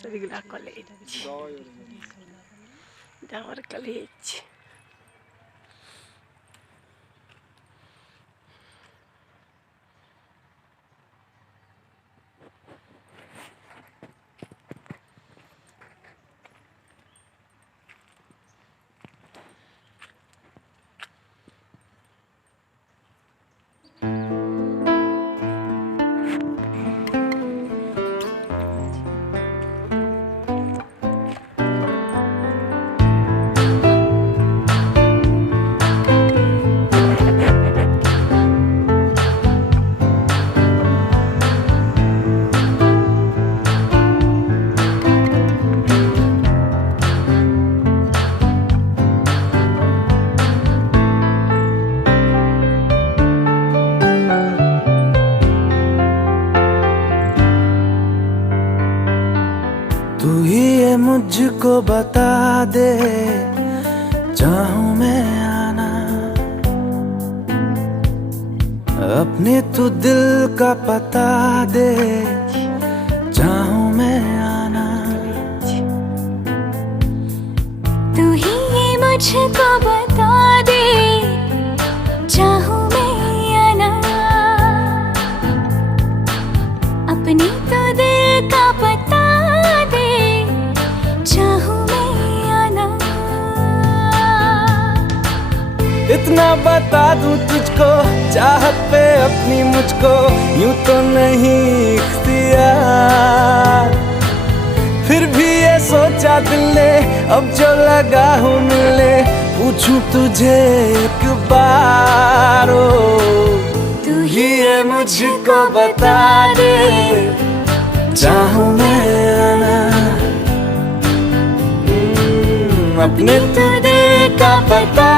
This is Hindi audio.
Sarigla College. Damar College. तू ही ये मुझको बता दे, चाहूं मैं आना अपने, तू दिल का पता दे, चाहूं मैं आना। तू ही ये मुझको बता दे, चाहूं मैं आना अपने, तो दिल का पता दे, चाहूं मैं आना। इतना बता दूं तुझको, चाहत पे अपनी मुझको यूं तो नहीं इख्तियार, फिर भी ये सोचा दिल ने अब जो लगा हूँ मिले, पूछूं तुझे एक बार। तू ही ये मुझको बता दे, चाहूं मैं आना अपने, तो दिल का पता